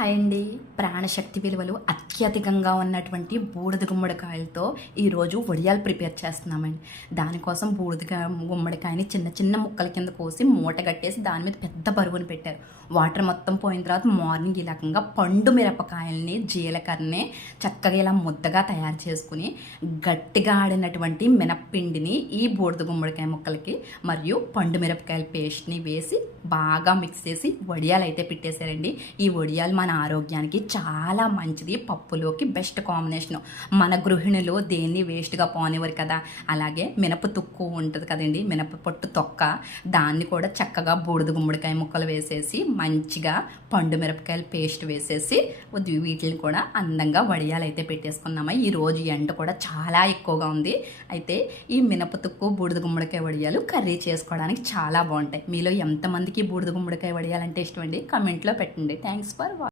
Hi అండి. ప్రాణశక్తి విలువలు అత్యధికంగా ఉన్నటువంటి బూడిద గుమ్మడికాయలతో ఈరోజు వడియాలు ప్రిపేర్ చేస్తున్నామండి. దానికోసం గుమ్మడికాయని చిన్న చిన్న ముక్కల కింద కోసి మూట కట్టేసి దాని మీద పెద్ద బరువుని పెట్టారు. వాటర్ మొత్తం పోయిన తర్వాత మార్నింగ్ ఈ రకంగా పండు మిరపకాయల్ని జీలకర్రని చక్కగా ఇలా ముద్దగా తయారు చేసుకుని గట్టిగా ఆడినటువంటి మినప్పిండిని ఈ బూడిద గుమ్మడికాయ ముక్కలకి మరియు పండు మిరపకాయల పేస్ట్ని వేసి బాగా మిక్స్ చేసి వడియాలు అయితే పెట్టేశారండి. ఈ వడియాలు మన ఆరోగ్యానికి చాలా మంచిది. పప్పులోకి బెస్ట్ కాంబినేషన్. మన గృహిణులు దేన్ని వేస్ట్గా పోనివ్వరు కదా. అలాగే మినప తుక్కు ఉంటుంది కదండి, మినప పొట్టు తొక్క, దాన్ని కూడా చక్కగా బూడిద గుమ్మడికాయ ముక్కలు వేసేసి మంచిగా పండు మిరపకాయల పేస్ట్ వేసేసి వీటిని కూడా అందంగా వడియాలు అయితే పెట్టేసుకున్నాము. ఈ రోజు ఎండ కూడా చాలా ఎక్కువగా ఉంది. అయితే ఈ మినప తుక్కు బూడిద గుమ్మడికాయ వడియాలు కర్రీ చేసుకోవడానికి చాలా బాగుంటాయి. మీలో ఎంతమందికి బూడిద గుమ్మడికాయ వడియాలంటే ఇష్టం అండి? కమెంట్లో పెట్టండి. Thanks for watching.